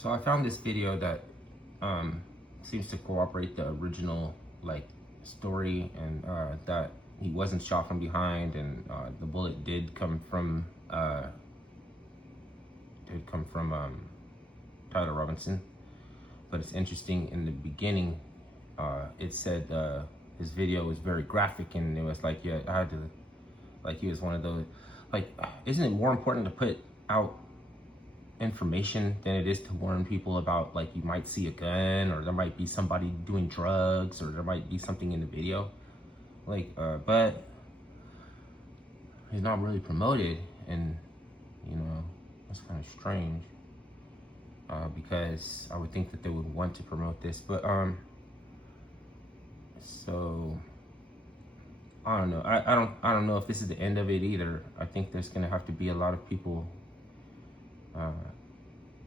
So I found this video that seems to corroborate the original story, and that he wasn't shot from behind, and the bullet did come from Tyler Robinson. But it's interesting. In the beginning, it said his video was very graphic, and it was like, yeah, I had to, he was one of those, isn't it more important to put out information than it is to warn people about, you might see a gun, or there might be somebody doing drugs, or there might be something in the video, but it's not really promoted, and that's kind of strange, because I would think that they would want to promote this, but so I don't know. I don't know if this is the end of it either. I think there's gonna have to be a lot of people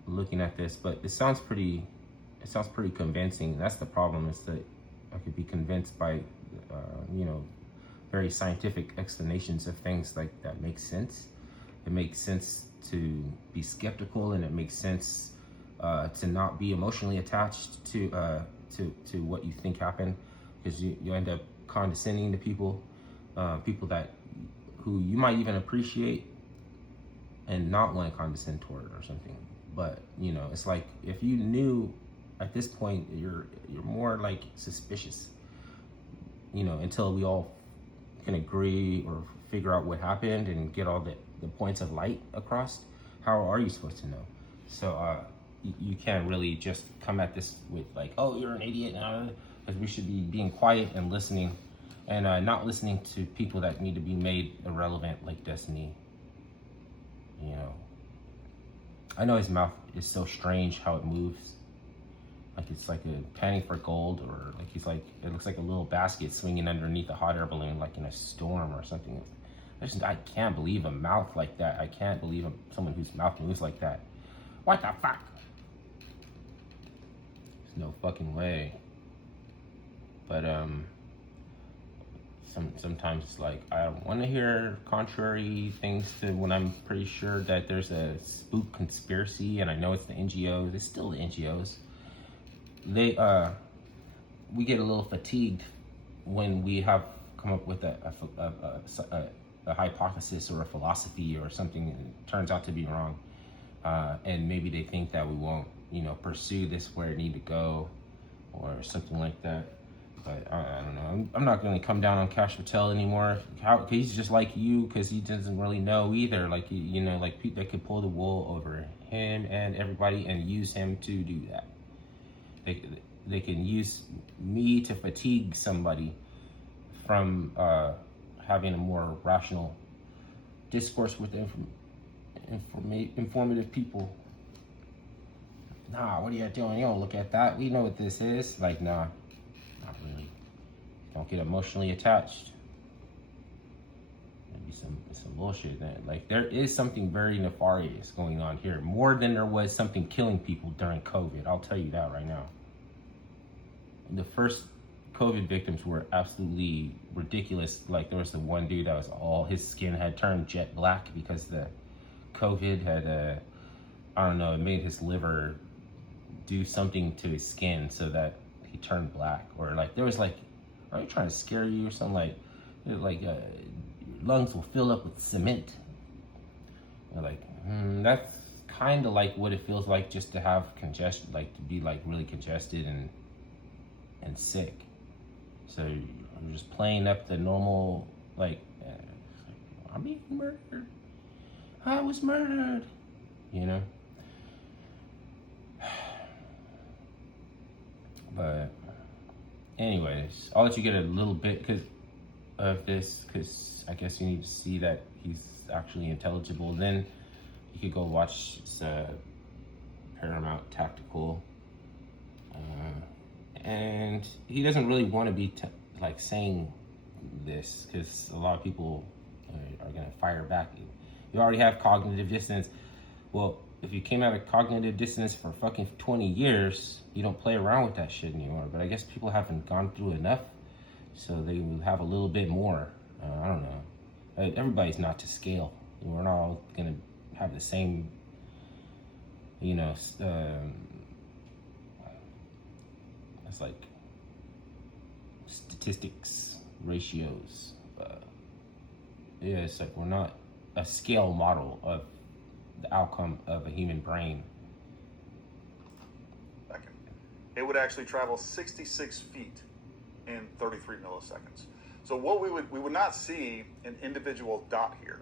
looking at this, but it sounds pretty convincing. That's the problem, is that I could be convinced by very scientific explanations of things that make sense. It makes sense to be skeptical, and it makes sense to not be emotionally attached to what you think happened, because you end up condescending to people who you might even appreciate and not want to condescend toward or something. But it's like, if you knew at this point, you're more suspicious, until we all can agree or figure out what happened and get all the points of light across. How are you supposed to know? So you can't really just come at this with oh, you're an idiot, because we should be being quiet and listening, and not listening to people that need to be made irrelevant, like Destiny. I know his mouth is so strange how it moves. It's like a panning for gold, or it looks like a little basket swinging underneath a hot air balloon, in a storm or something. I can't believe a mouth like that. I can't believe someone whose mouth moves like that. What the fuck? There's no fucking way. But sometimes it's I don't want to hear contrary things to when I'm pretty sure that there's a spook conspiracy, and I know it's the NGOs. It's still the NGOs. We get a little fatigued when we have come up with a hypothesis or a philosophy or something that turns out to be wrong, and maybe they think that we won't pursue this where it need to go, or something like that. But I don't know. I'm not going to come down on Kash Patel anymore. He's just like you, because he doesn't really know either. They could pull the wool over him and everybody and use him to do that. They can use me to fatigue somebody from having a more rational discourse with informative people. Nah, what are you doing? You don't look at that. We know what this is. Nah, not really. Don't get emotionally attached. Maybe some bullshit then. There is something very nefarious going on here, more than there was something killing people during COVID. I'll tell you that right now. The first COVID victims were absolutely ridiculous. There was the one dude that was all his skin had turned jet black because the COVID had I don't know, it made his liver do something to his skin so that he turned black. Or there was are they trying to scare you or something? Your lungs will fill up with cement. That's kind of what it feels like just to have congestion, to be really congested and sick. So I'm just playing up the normal, I'm being murdered. I was murdered, But anyways, I'll let you get a little bit of this, because I guess you need to see that he's actually intelligible. Then you could go watch Paramount Tactical. And he doesn't really want to be saying this, because a lot of people are going to fire back. You already have cognitive dissonance. Well, if you came out of cognitive dissonance for fucking 20 years, you don't play around with that shit anymore. But I guess people haven't gone through enough, so they will have a little bit more. I don't know. Everybody's not to scale. We're not all going to have the same, you know, it's like statistics, ratios. Yeah, it's like we're not a scale model of the outcome of a human brain. It would actually travel 66 feet in 33 milliseconds. So what we would not see an individual dot here.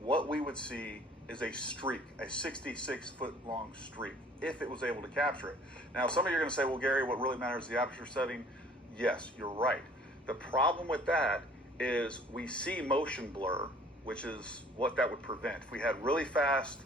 What we would see is a streak, a 66-foot long streak, if it was able to capture it. Now, some of you are going to say, well, Gary, what really matters is the aperture setting. Yes, you're right. The problem with that is we see motion blur, which is what that would prevent. If we had really fast